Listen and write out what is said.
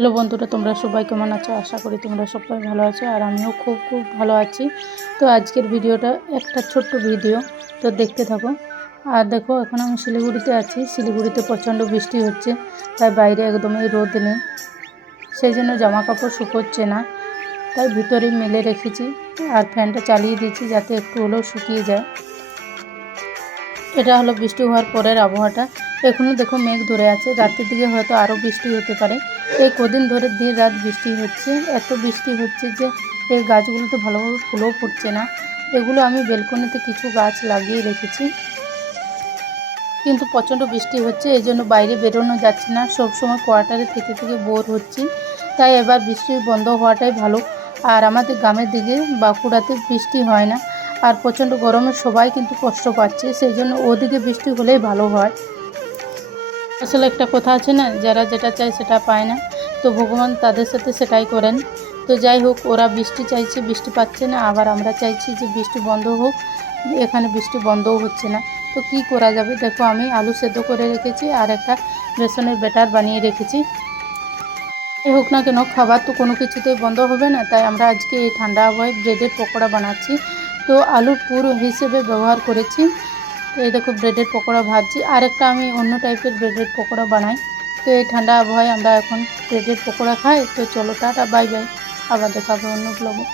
Hello বন্ধুরা, তোমরা সবাই কেমন আছো? আশা করি তোমরা সবাই ভালো আছো আর আমিও খুব ভালো আছি। তো আজকের ভিডিওটা একটা ছোট্ট ভিডিও, তো দেখতে থাকো। আর দেখো, এখন আমি শিলিগুড়িতে আছি। শিলিগুড়িতে প্রচণ্ড বৃষ্টি হচ্ছে, তাই বাইরে একদমই রোদ নেই, সেই জন্য জামা কাপড় শুকোচ্ছে না, তাই ভিতরেই মেলে রেখেছি আর ফ্যানটা চালিয়ে দিয়েছি যাতে একটু হলেও শুকিয়ে যায়। এটা হলো বৃষ্টি হওয়ার পরের আবহাওয়াটা। এখনও দেখো মেঘ ধরে আছে, রাতের দিকে হয়তো আরও বৃষ্টি হতে পারে। এই কদিন ধরে দিন রাত বৃষ্টি হচ্ছে, এত বৃষ্টি হচ্ছে যে এই গাছগুলোতে ভালোভাবে ফুলও ফুটছে না। এগুলো আমি বেলকনিতে কিছু গাছ লাগিয়ে রেখেছি, কিন্তু প্রচণ্ড বৃষ্টি হচ্ছে, এই জন্য বাইরে বেরোনো যাচ্ছে না। সবসময় কোয়ার্টারে থেকে বোর হচ্ছি, তাই এবার বৃষ্টি বন্ধ হওয়াটাই ভালো। আর আমাদের গ্রামের দিকে বাঁকুড়াতে বৃষ্টি হয় না, আর প্রচণ্ড গরমে সবাই কিন্তু কষ্ট পাচ্ছে, সেই জন্য ওদিকে বৃষ্টি হলেই ভালো হয়। আসলে একটা কথা আছে না, যারা যেটা চায় সেটা পায় না, তো ভগবান তাদের সাথে সেটাই করেন। তো যাই হোক, ওরা বৃষ্টি চাইছে, বৃষ্টি পাচ্ছে না, আবার আমরা চাইছি যে বৃষ্টি বন্ধ হোক, এখানে বৃষ্টি বন্ধও হচ্ছে না। তো কি করা যাবে? দেখো, আমি আলু সেদ্ধ করে রেখেছি আর একটা বেসনের ব্যাটার বানিয়ে রেখেছি। যাই হোক না কেন, খাবার তো কোনো কিছুতেই বন্ধ হবে না, তাই আমরা আজকে এই ঠান্ডা আবহাওয়ায় ব্রেডের পকোড়া বানাচ্ছি। তো আলুর পুর হিসেবে ব্যবহার করেছি। তো এই দেখো, ব্রেডের পকোড়া ভাজছি। আর একটা আমি অন্য টাইপের ব্রেডের পকোড়া বানাই। তো এই ঠান্ডা আবহাওয়ায় আমরা এখন ব্রেডের পকোড়া খাই। তো চলো, টাটা, বাই বাই, আবার দেখা হবে অন্য ব্লগে।